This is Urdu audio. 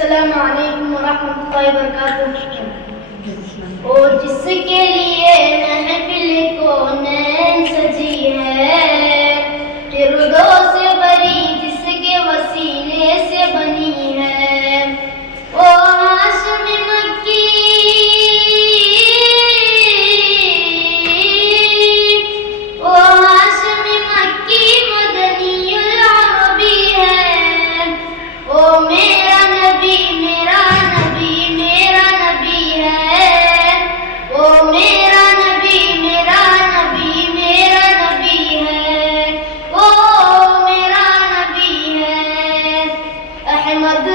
السلام علیکم ورحمۃ اللہ وبرکاتہ۔ اور جس کے لیے محفل کونین سجی ہے، فردوس بری جس کے وسیلے سے بنی ہے، وہ ہاشم مکی، وہ ہاشم مکی مدنی العربی ہے، وہ میرا نبی میرا نبی میرا نبی ہے، وہ میرا نبی میرا نبی میرا نبی ہے، وہ میرا نبی ہے۔ احمد